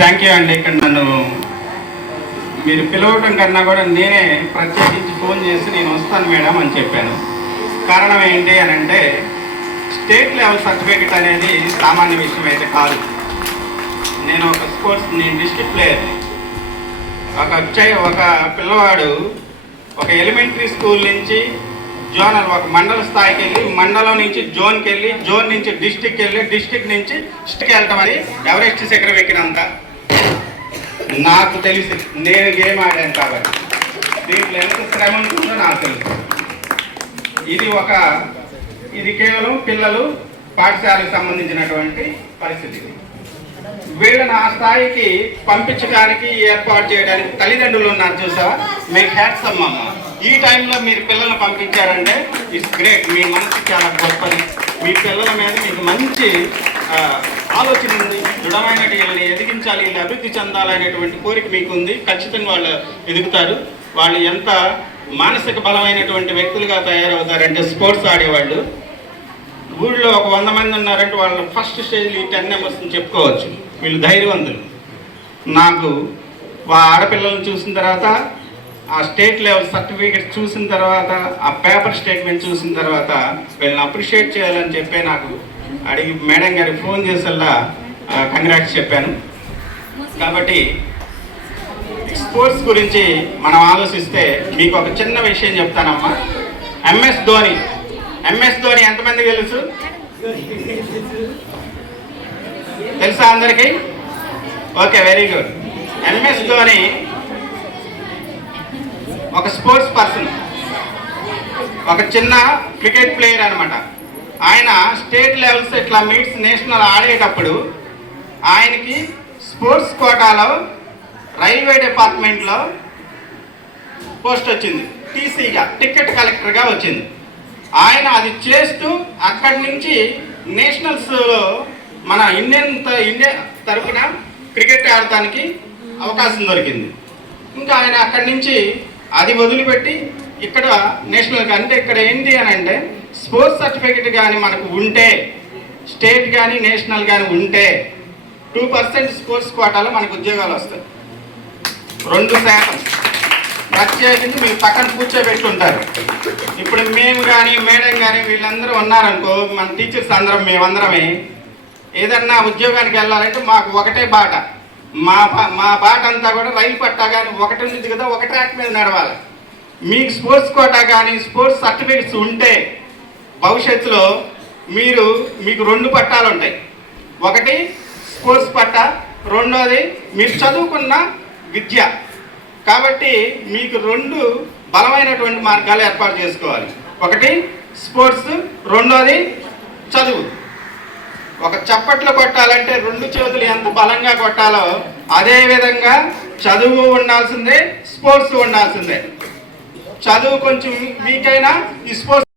Thank you అండి. ఇక్కడ నన్ను మీరు పిలవటం కన్నా కూడా నేనే ప్రత్యేకించి ఫోన్ చేసి నేను వస్తాను మేడం అని చెప్పాను. కారణం ఏంటి అని అంటే స్టేట్ లెవెల్ సర్టిఫికెట్ అనేది సామాన్య విషయం అయితే కాదు. నేను నేను డిస్ట్రిక్ట్ ప్లేయర్. ఒక పిల్లవాడు ఒక ఎలిమెంటరీ స్కూల్ నుంచి జోనల్ ఒక మండల స్థాయికి వెళ్ళి, మండలం నుంచి జోన్కి వెళ్ళి, జోన్ నుంచి డిస్టిక్కి వెళ్ళి, డిస్టిక్ నుంచి స్టేట్కి వెళ్ళటం అని ఎవరెస్ట్ శిఖరం ఎక్కినంత నాకు తెలిసి, నేను గేమ్ ఆడాను కాబట్టి దీంట్లో ఎంత శ్రమ ఉంటుందో నాకు తెలుసు. ఇది కేవలం పిల్లలు పాఠశాలకు సంబంధించినటువంటి పరిస్థితి. వీళ్ళని ఆ స్థాయికి పంపించడానికి ఏర్పాటు చేయడానికి తల్లిదండ్రులు ఉన్నారు చూసావా, మీకు హ్యాట్స్ అమ్మ. ఈ టైంలో మీరు పిల్లల్ని పంపించారంటే ఇట్స్ గ్రేట్. మీ మనసు చాలా గొప్పది. మీ పిల్లల మీద మీకు మంచి ఆలోచన ఉంది, దృఢమైన వీళ్ళని ఎదిగించాలి, వీళ్ళు అభివృద్ధి చెందాలనేటువంటి కోరిక మీకు ఉంది. ఖచ్చితంగా వాళ్ళు ఎదుగుతారు. వాళ్ళు ఎంత మానసిక బలమైనటువంటి వ్యక్తులుగా తయారవుతారంటే స్పోర్ట్స్ ఆడేవాళ్ళు. ఊళ్ళో ఒక 100 మంది ఉన్నారంటే వాళ్ళు ఫస్ట్ స్టేజ్లో ఈ 10 నెంబర్స్ని చెప్పుకోవచ్చు. వీళ్ళు ధైర్యవంతులు. నాకు ఆడపిల్లలను చూసిన తర్వాత, ఆ స్టేట్ లెవెల్ సర్టిఫికేట్ చూసిన తర్వాత, ఆ పేపర్ స్టేట్మెంట్ చూసిన తర్వాత వీళ్ళని అప్రిషియేట్ చేయాలని చెప్పి నాకు అడిగి మేడం గారికి ఫోన్ చేసేలా కంగ్రాట్స్ చెప్పాను. కాబట్టి స్పోర్ట్స్ గురించి మనం ఆలోచిస్తే మీకు ఒక చిన్న విషయం చెప్తానమ్మా. ఎంఎస్ ధోని ఎంతమంది తెలుసు? తెలుసా అందరికీ? Okay, very good. MS Dhoni ఒక స్పోర్ట్స్ పర్సన్, ఒక చిన్న క్రికెట్ ప్లేయర్ అనమాట. ఆయన స్టేట్ లెవెల్స్ ఇట్లా మీట్స్ నేషనల్ ఆడేటప్పుడు ఆయనకి స్పోర్ట్స్ కోటాలో రైల్వే డిపార్ట్మెంట్లో పోస్ట్ వచ్చింది. టీసీగా, టికెట్ కలెక్టర్గా వచ్చింది. ఆయన అది చేస్తూ అక్కడి నుంచి నేషనల్స్లో మన ఇండియా తరఫున క్రికెట్ ఆడటానికి అవకాశం దొరికింది. ఇంకా ఆయన అక్కడి నుంచి అది వదిలిపెట్టి ఇక్కడ నేషనల్గా, అంటే ఇక్కడ ఏంటి అని అంటే స్పోర్ట్స్ సర్టిఫికెట్ కానీ మనకు ఉంటే, స్టేట్ కానీ నేషనల్ కానీ ఉంటే 2% స్పోర్ట్స్ కోటాలో మనకు ఉద్యోగాలు వస్తాయి. 2% ప్రత్యేకించి మీరు పక్కన కూర్చోబెట్టి ఉంటారు. ఇప్పుడు మేము కానీ మేడం కానీ వీళ్ళందరూ ఉన్నారనుకో, మన టీచర్స్ అందరం మేమందరమే ఏదన్నా ఉద్యోగానికి వెళ్ళాలంటే మాకు ఒకటే బాట. మా బాట అంతా కూడా రైలు పట్టా కానీ ఒకటి ఉంది కదా, ఒక ట్రాక్ మీద నడవాలి. మీకు స్పోర్ట్స్ కోటా కానీ స్పోర్ట్స్ సర్టిఫికెట్స్ ఉంటే భవిష్యత్తులో మీకు 2 పట్టాలు ఉంటాయి. ఒకటి స్పోర్ట్స్ పట్టా, రెండోది మీరు చదువుకున్న విద్య. కాబట్టి మీకు 2 బలమైనటువంటి మార్గాలు ఏర్పాటు చేసుకోవాలి. ఒకటి స్పోర్ట్స్, రెండోది చదువు. ఒక చప్పట్లు కొట్టాలంటే 2 చేతులు ఎంత బలంగా కొట్టాలో అదేవిధంగా చదువు ఉండాల్సిందే, స్పోర్ట్స్ ఉండాల్సిందే. చదువు కొంచెం వీక్ అయినా ఈ స్పోర్ట్స్